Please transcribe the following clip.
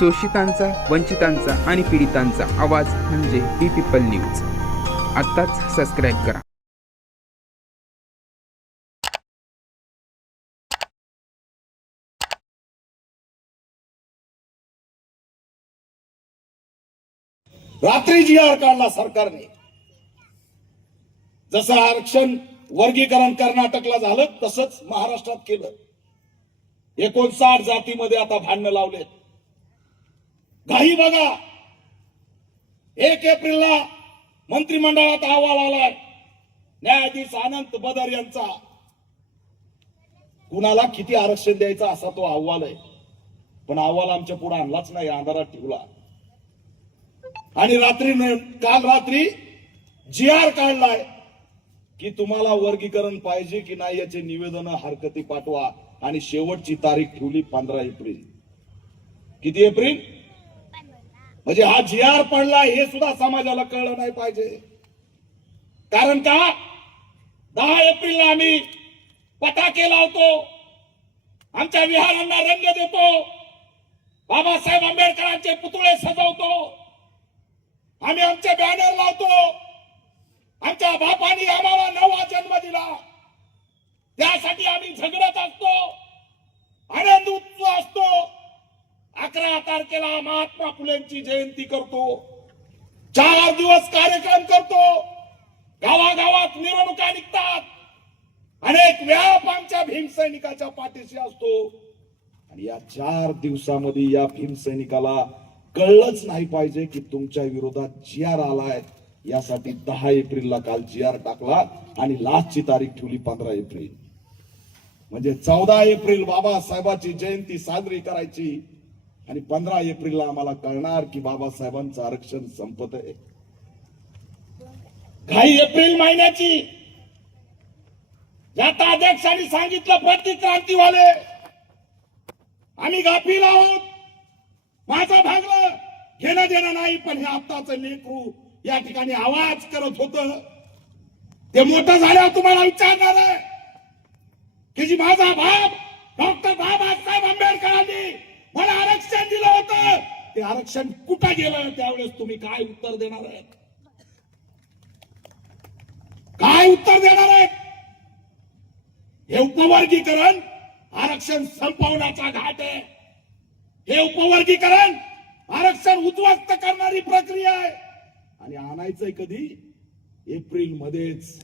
शोषितांचा, वंचितांचा आणि पीडितांचा आवाज म्हणजे बी पीपल न्यूज. आत्ताच सबस्क्राईब करा. रात्री जी.आर. काढला सरकारने. जसं आरक्षण वर्गीकरण कर्नाटकला झालं तसंच महाराष्ट्रात केलं. 59 जातीमध्ये आता भांडणं लावलेत. घाई बघा, 1 एप्रिलला मंत्रिमंडळात अहवाल आलाय न्यायाधीश अनंत बदर यांचा. कुणाला किती आरक्षण द्यायचं असा तो अहवाल आहे, पण अहवाल आमच्या पुढे आणलाच नाही, अंधारात ठेवला. आणि काल रात्री जी.आर. काढलाय की तुम्हाला वर्गीकरण पाहिजे की नाही याचे निवेदन हरकती पाठवा. आणि शेवटची तारीख ठेवली 15 एप्रिल. किती एप्रिल? म्हणजे हा जी.आर. पडला हे सुद्धा समाजाला कळलं नाही पाहिजे. कारण का 10 एप्रिलला आम्ही पताके लावतो, आमच्या विहारांना रंग देतो, बाबासाहेब आंबेडकरांचे पुतळे सजवतो, आम्ही आमचे बॅनर लावतो. आमच्या बापांनी आम्हाला 9वा जन्म दिला, त्यासाठी आम्ही झगडत असतो, आनंद उत्सव असतो. 11 तारखेला महात्मा फुलेंची जयंती करतो, 4 दिवस कार्यक्रम करतो, गावागावात मिरवणुका निघतात, अनेक व्याप आमच्या भीमसैनिकाच्या पाठीशी असतो. आणि या 4 दिवसामध्ये या भीमसैनिकाला कळलंच नाही पाहिजे की तुमच्या विरोधात जी.आर. आलाय. यासाठी 10 एप्रिलला काल जी.आर. टाकला आणि लास्टची तारीख ठेवली 15 एप्रिल. म्हणजे 14 एप्रिल बाबासाहेबांची जयंती साजरी करायची आणि 15 एप्रिलला आम्हाला कळणार की बाबासाहेबांचं आरक्षण संपत आहे. घाई एप्रिल महिन्याची. ज्याता अध्यक्षांनी सांगितलं प्रतिक्रांतीवाले आम्ही गाफील आहोत, माझं भागलं, घेणं देणं नाही. पण हे आत्ताचं लेकरू या ठिकाणी आवाज करत होत, ते मोठं झाल्यावर तुम्हाला विचारणार आहे की जी माझा बाप डॉक्टर बाबासाहेब आंबेडकरांनी मला आरक्षण दिलं होतं, ते आरक्षण कुठं गेलं? त्यावेळेस तुम्ही काय उत्तर देणार आहे? काय उत्तर देणार आहे? हे उपवर्गीकरण आरक्षण संपवण्याचा घाट आहे. हे उपवर्गीकरण आरक्षण उद्ध्वस्त करणारी प्रक्रिया आहे. आणि आणायचंय कधी? एप्रिल मध्येच.